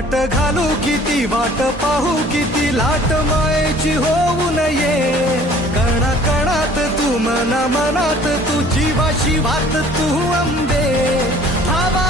वाट घालू किती वाट पाहू किती लाट मायेची होऊ नये कणा कणात तू मना मनात तू जीवाशी वात तू अंबे धावा